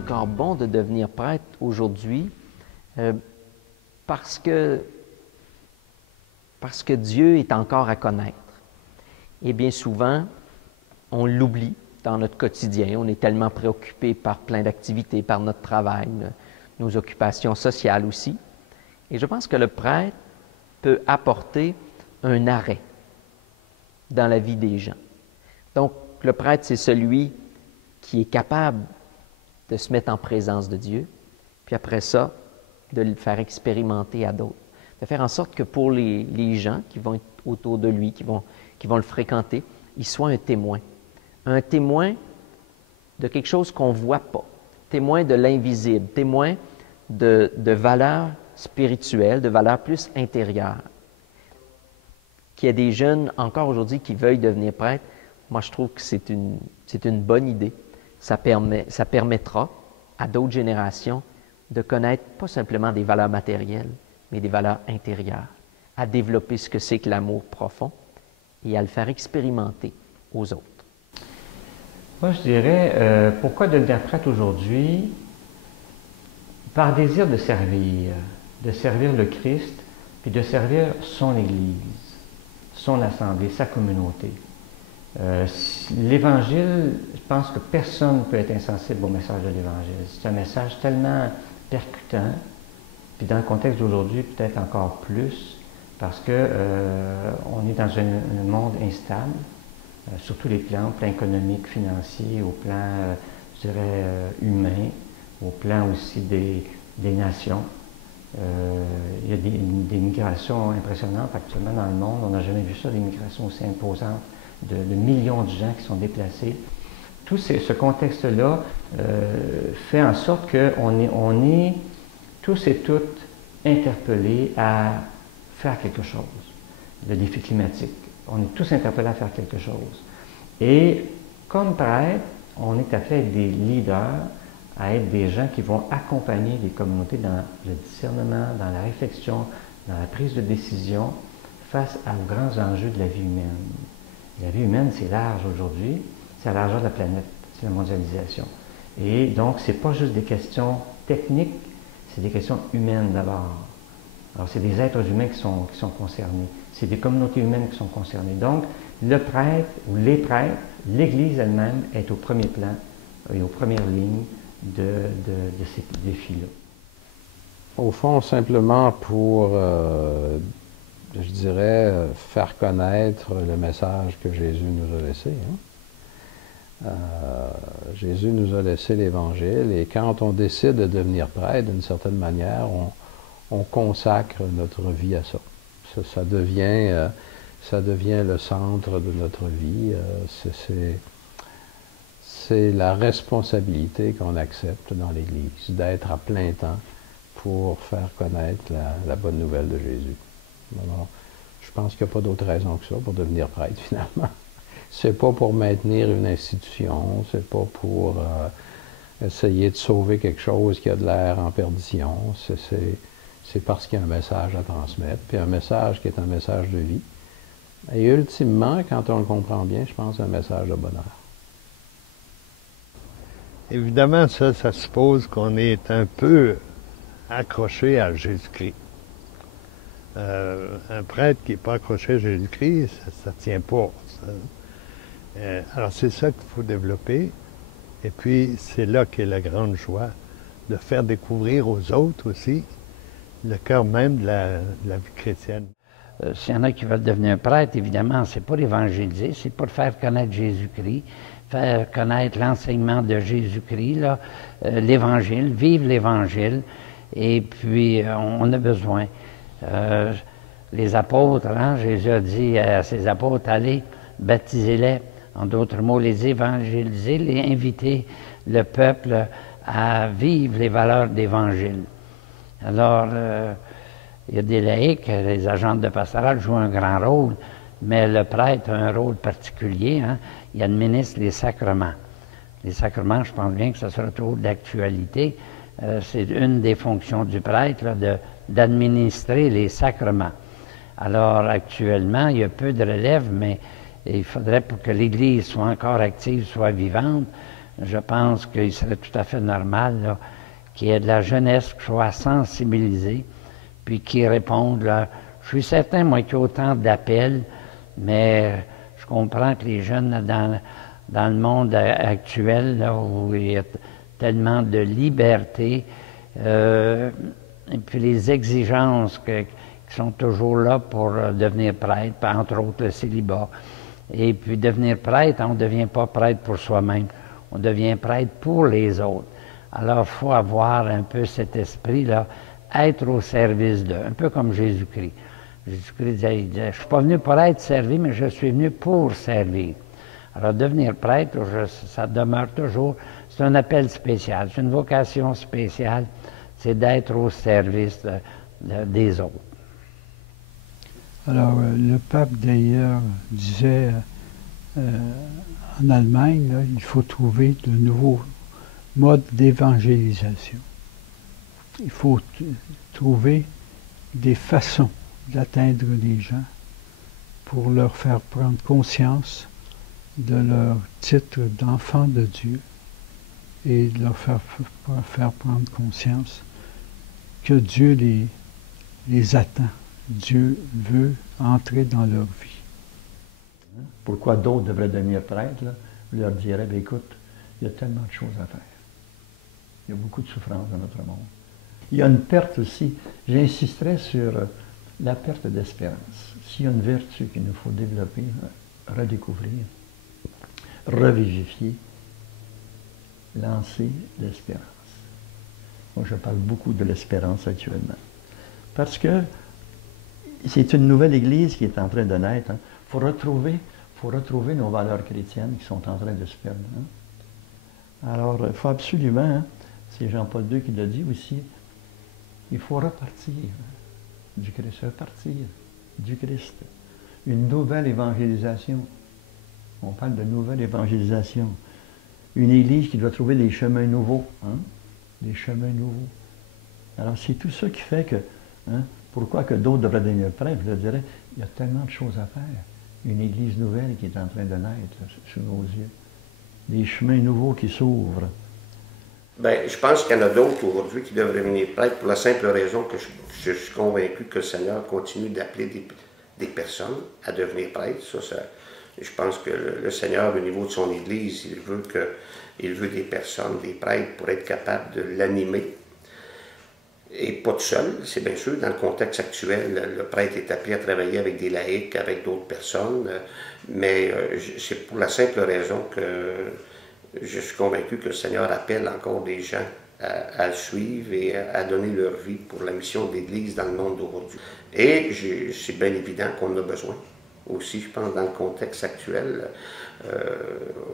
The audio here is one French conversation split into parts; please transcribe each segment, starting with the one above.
encore bon de devenir prêtre aujourd'hui parce que Dieu est encore à connaître. Et bien souvent, on l'oublie dans notre quotidien. On est tellement préoccupé par plein d'activités, par notre travail, nos occupations sociales aussi. Et je pense que le prêtre peut apporter un arrêt dans la vie des gens. Donc, le prêtre, c'est celui qui est capable de se mettre en présence de Dieu, puis après ça, de le faire expérimenter à d'autres. De faire en sorte que pour les gens qui vont être autour de lui, qui vont le fréquenter, il soit un témoin. Un témoin de quelque chose qu'on ne voit pas. Témoin de l'invisible. Témoin de valeurs spirituelles, de valeurs plus intérieures. Qu'il y ait des jeunes encore aujourd'hui qui veuillent devenir prêtres, moi je trouve que c'est une bonne idée. Ça permettra à d'autres générations de connaître pas simplement des valeurs matérielles, mais des valeurs intérieures, à développer ce que c'est que l'amour profond et à le faire expérimenter aux autres. Moi, je dirais, pourquoi devenir prêtre aujourd'hui? Par désir de servir le Christ, puis de servir son Église, son assemblée, sa communauté. L'Évangile, je pense que personne ne peut être insensible au message de l'Évangile. C'est un message tellement percutant, puis dans le contexte d'aujourd'hui, peut-être encore plus, parce que on est dans un monde instable, sur tous les plans, au plan économique, financier, au plan, je dirais, humain, au plan aussi des nations. Il y a des migrations impressionnantes actuellement dans le monde. On n'a jamais vu ça, des migrations aussi imposantes de millions de gens qui sont déplacés. Tout ce contexte-là fait en sorte qu'on est tous et toutes interpellés à faire quelque chose. Le défi climatique. On est tous interpellés à faire quelque chose. Et comme prêtre, on est appelé à être des leaders, à être des gens qui vont accompagner les communautés dans le discernement, dans la réflexion, dans la prise de décision face aux grands enjeux de la vie humaine. La vie humaine, c'est large aujourd'hui, c'est à la largeur de la planète, c'est la mondialisation. Et donc, ce n'est pas juste des questions techniques, c'est des questions humaines d'abord. Alors, c'est des êtres humains qui sont concernés. C'est des communautés humaines qui sont concernées. Donc, le prêtre ou les prêtres, l'Église elle-même est au premier plan et aux premières lignes de ces défis-là. Au fond, simplement pour, je dirais, faire connaître le message que Jésus nous a laissé. Jésus nous a laissé l'Évangile et quand on décide de devenir prêtre, d'une certaine manière, on consacre notre vie à ça. Ça devient le centre de notre vie. C'est la responsabilité qu'on accepte dans l'Église, d'être à plein temps pour faire connaître la bonne nouvelle de Jésus. Alors, je pense qu'il n'y a pas d'autre raison que ça pour devenir prêtre, finalement. C'est pas pour maintenir une institution, c'est pas pour essayer de sauver quelque chose qui a de l'air en perdition. C'est parce qu'il y a un message à transmettre, puis un message qui est un message de vie. Et ultimement, quand on le comprend bien, je pense un message de bonheur. Évidemment, ça suppose qu'on est un peu accroché à Jésus-Christ. Un prêtre qui n'est pas accroché à Jésus-Christ, ça ne tient pas. Alors c'est ça qu'il faut développer. Et puis c'est là qu'est la grande joie, de faire découvrir aux autres aussi le cœur même de la vie chrétienne. S'il y en a qui veulent devenir prêtre, évidemment, c'est pas l'évangéliser, c'est pour faire connaître Jésus-Christ, faire connaître l'enseignement de Jésus-Christ, l'Évangile, vivre l'Évangile. Et puis, on a besoin. Les apôtres, Jésus a dit à ses apôtres, allez, baptisez-les, en d'autres mots, les évangéliser, les inviter le peuple à vivre les valeurs d'Évangile. Alors, il y a des laïcs, les agents de pastoral jouent un grand rôle, mais le prêtre a un rôle particulier, il administre les sacrements. Les sacrements, je pense bien que ça sera toujours d'actualité. C'est une des fonctions du prêtre, d'administrer les sacrements. Alors, actuellement, il y a peu de relève, mais il faudrait pour que l'Église soit encore active, soit vivante, je pense qu'il serait tout à fait normal là, qu'il y ait de la jeunesse qui soit sensibilisée, puis qui répondent. Là. Je suis certain, moi, qu'il y a autant d'appels, mais je comprends que les jeunes, là, dans le monde actuel, là, où il y a tellement de liberté, et puis les exigences qui sont toujours là pour devenir prêtre, entre autres le célibat. Et puis devenir prêtre, on ne devient pas prêtre pour soi-même, on devient prêtre pour les autres. Alors, il faut avoir un peu cet esprit-là, être au service d'eux, un peu comme Jésus-Christ. Jésus-Christ disait, je ne suis pas venu pour être servi, mais je suis venu pour servir. Alors, devenir prêtre, ça demeure toujours, c'est un appel spécial, c'est une vocation spéciale, c'est d'être au service des autres. Alors, le pape d'ailleurs disait en Allemagne, là, il faut trouver de nouveaux modes d'évangélisation. Il faut trouver des façons d'atteindre les gens pour leur faire prendre conscience de leur titre d'enfant de Dieu et de leur faire prendre conscience que Dieu les attend. Dieu veut entrer dans leur vie. Pourquoi d'autres devraient devenir prêtres? Là? Je leur dirais, bien, écoute, il y a tellement de choses à faire. Il y a beaucoup de souffrance dans notre monde. Il y a une perte aussi. J'insisterai sur la perte d'espérance. S'il y a une vertu qu'il nous faut développer, redécouvrir, revivifier, lancer l'espérance. Moi, je parle beaucoup de l'espérance actuellement. Parce que c'est une nouvelle Église qui est en train de naître. Il faut retrouver nos valeurs chrétiennes qui sont en train de se perdre. Hein? Alors, il faut absolument, hein, c'est Jean-Paul II qui l'a dit aussi, il faut repartir du Christ, repartir du Christ. Une nouvelle évangélisation. On parle de nouvelle évangélisation. Une Église qui doit trouver des chemins nouveaux. Hein? Des chemins nouveaux. Alors, c'est tout ça qui fait que, hein, pourquoi que d'autres devraient devenir prêtres, je dirais, il y a tellement de choses à faire. Une Église nouvelle qui est en train de naître là, sous nos yeux. Des chemins nouveaux qui s'ouvrent. Bien, je pense qu'il y en a d'autres aujourd'hui qui devraient devenir prêtres pour la simple raison que je suis convaincu que le Seigneur continue d'appeler des personnes à devenir prêtres. Je pense que le Seigneur, au niveau de son Église, il veut des personnes, des prêtres, pour être capable de l'animer. Et pas tout seul, c'est bien sûr, dans le contexte actuel, le prêtre est appelé à travailler avec des laïcs, avec d'autres personnes, mais c'est pour la simple raison que je suis convaincu que le Seigneur appelle encore des gens à le suivre et à donner leur vie pour la mission de l'Église dans le monde d'aujourd'hui. Et c'est bien évident qu'on a besoin. Aussi, je pense, dans le contexte actuel,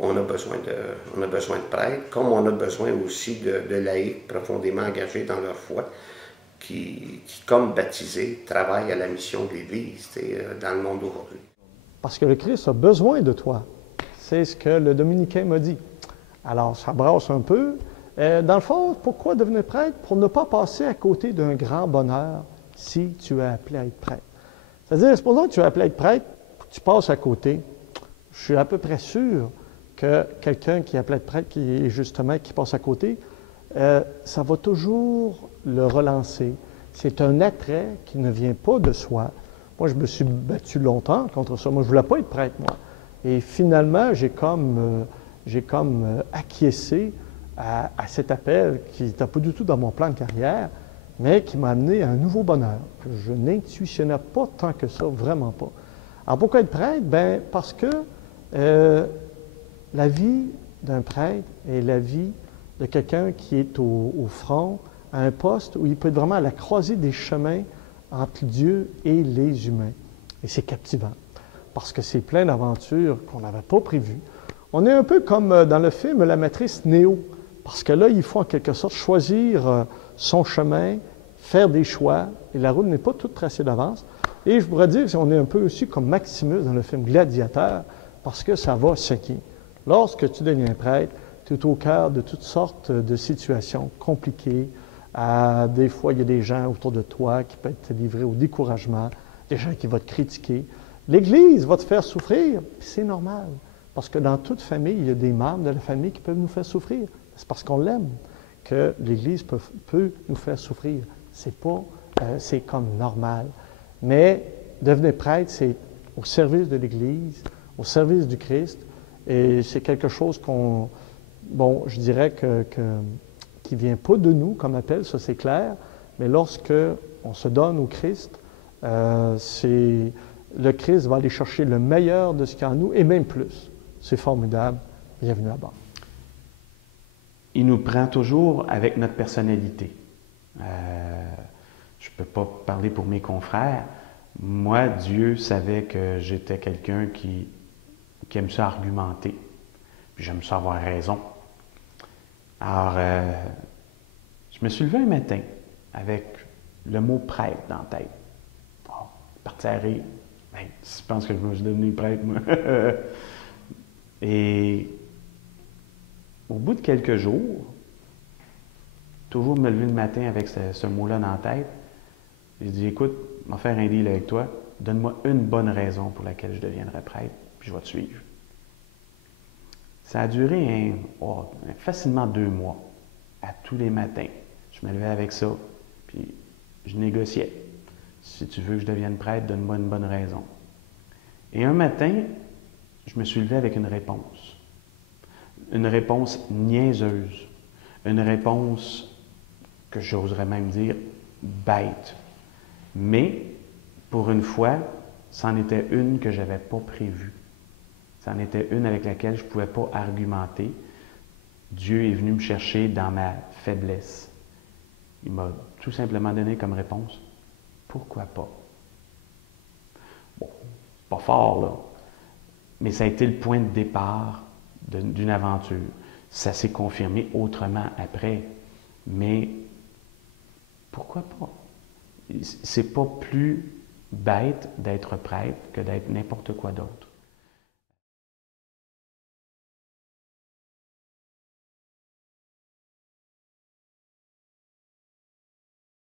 on a besoin de prêtres, comme on a besoin aussi de laïcs profondément engagés dans leur foi, qui comme baptisés, travaillent à la mission de l'Église dans le monde aujourd'hui. Parce que le Christ a besoin de toi. C'est ce que le dominicain m'a dit. Alors, ça brasse un peu. Dans le fond, pourquoi devenir prêtre? Pour ne pas passer à côté d'un grand bonheur si tu es appelé à être prêtre. C'est-à-dire, supposons que tu es appelé à être prêtre, tu passes à côté. Je suis à peu près sûr que quelqu'un qui est appelé à être prêtre, qui passe à côté, ça va toujours le relancer. C'est un attrait qui ne vient pas de soi. Moi, je me suis battu longtemps contre ça. Moi, je ne voulais pas être prêtre, moi. Et finalement, j'ai comme acquiescé à cet appel qui n'était pas du tout dans mon plan de carrière, mais qui m'a amené à un nouveau bonheur que je n'intuitionnais pas tant que ça, vraiment pas. Alors, pourquoi être prêtre? Bien, parce que la vie d'un prêtre est la vie de quelqu'un qui est au front, à un poste où il peut être vraiment à la croisée des chemins entre Dieu et les humains. Et c'est captivant, parce que c'est plein d'aventures qu'on n'avait pas prévues. On est un peu comme dans le film La Matrice Néo, parce que là, il faut en quelque sorte choisir son chemin, faire des choix, et la route n'est pas toute tracée d'avance. Et je pourrais dire qu'on est un peu aussi comme Maximus dans le film Gladiateur, parce que ça va sequer. Lorsque tu deviens prêtre, tu es au cœur de toutes sortes de situations compliquées. Des fois, il y a des gens autour de toi qui peuvent te livrer au découragement, des gens qui vont te critiquer. L'Église va te faire souffrir, puis c'est normal. Parce que dans toute famille, il y a des membres de la famille qui peuvent nous faire souffrir. C'est parce qu'on l'aime que l'Église peut nous faire souffrir. C'est comme normal. Mais devenir prêtre, c'est au service de l'Église, au service du Christ. Et c'est quelque chose je dirais qui ne vient pas de nous comme appel, ça c'est clair. Mais lorsque on se donne au Christ, le Christ va aller chercher le meilleur de ce qu'il y a en nous et même plus. C'est formidable. Bienvenue à bord. Il nous prend toujours avec notre personnalité. Je ne peux pas parler pour mes confrères. Moi, Dieu savait que j'étais quelqu'un qui aime ça argumenter. Puis j'aime ça avoir raison. Alors, je me suis levé un matin avec le mot prêtre dans la tête. Bon, parti à rire. Ben, tu penses que je me suis devenu prêtre, moi? Et au bout de quelques jours, toujours me lever le matin avec ce mot-là dans la tête, j'ai dit, écoute, je vais faire un deal avec toi, donne-moi une bonne raison pour laquelle je deviendrai prêtre, puis je vais te suivre. Ça a duré facilement 2 mois, à tous les matins. Je me levais avec ça, puis je négociais. Si tu veux que je devienne prêtre, donne-moi une bonne raison. Et un matin, je me suis levé avec une réponse. Une réponse niaiseuse. Une réponse que j'oserais même dire bête. Mais, pour une fois, c'en était une que je n'avais pas prévue. C'en était une avec laquelle je ne pouvais pas argumenter. Dieu est venu me chercher dans ma faiblesse. Il m'a tout simplement donné comme réponse, pourquoi pas? Bon, pas fort, là. Mais ça a été le point de départ d'une aventure. Ça s'est confirmé autrement après. Mais pourquoi pas? C'est pas plus bête d'être prêtre que d'être n'importe quoi d'autre.